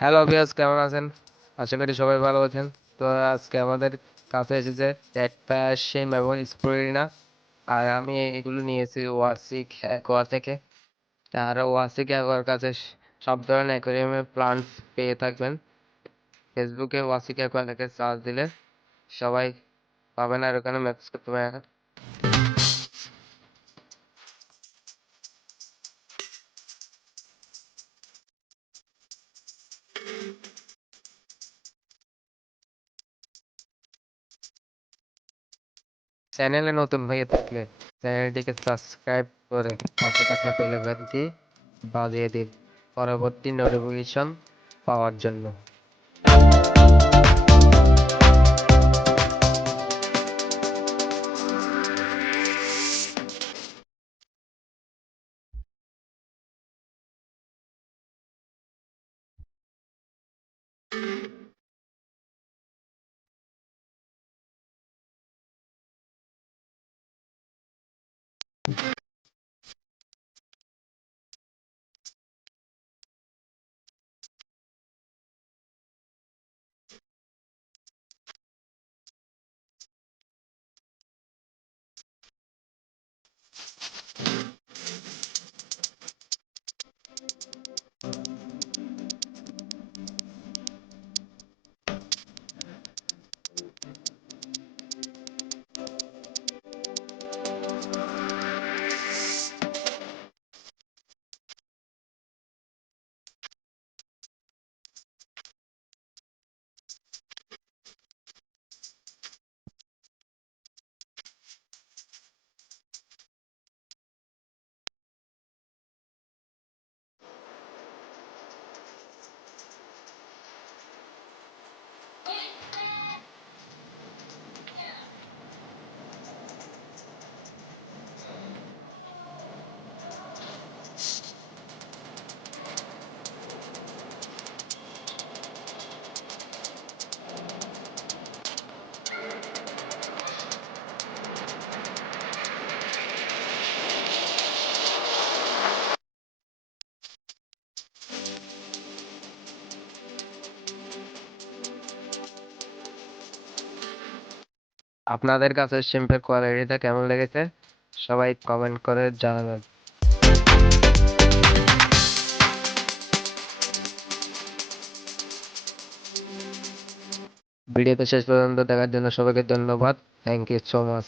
Hello viewers, কেমন আছেন? আশা করি সবাই ভালো আছেন। তো আজকে আমাদের কাছে এসেছে ট্যাটপ্যাশিম এবং স্প্রুলিনা, আর আমি এগুলো নিয়েছি ওয়াসিক অ্যাকোয়া থেকে। আর ওয়াসিক অ্যাকোয়ার কাছে সব ধরনের অ্যাকোয়ারিয়ামের প্লান্টস পেয়ে থাকবেন। ফেসবুকে ওয়াসিক অ্যাকোয়া থেকে সার্চ দিলে সবাই পাবেন, আর ওখানে মেসেজ করতে পারেন। চ্যানেলে নতুন হয়ে থাকলে চ্যানেলটিকে সাবস্ক্রাইব করে পাশে থাকা বেল আইকনটি বাজিয়ে দিন পরবর্তী নোটিফিকেশন পাওয়ার জন্য। আপনাদের কাছে শিম্পের কোয়ালিটিটা কেমন লেগেছে সবাই কমেন্ট করে জানাবেন। ভিডিওতে শেষ পর্যন্ত দেখার জন্য সবাইকে ধন্যবাদ। Thank you so much.